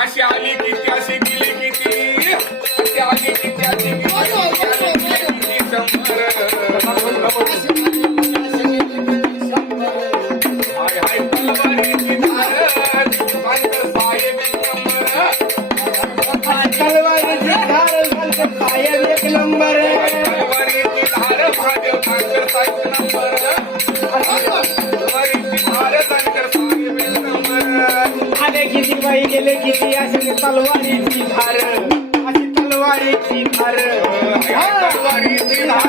अशी आली किती अशी गेली किती अशी आली किती अशी गेली शंभर हाय हाय तलवारीची धार मांजर साहेब तलवारीची धार घालते साहेब एक नंबर तलवारीची धार भाजप मांजर साहेब नंबर तलवारीची धार मांजर साहेब एक नंबर आले किती बाई गेले किती अशी तलवारीची धार अशी तलवारीची धार तलवारीची धार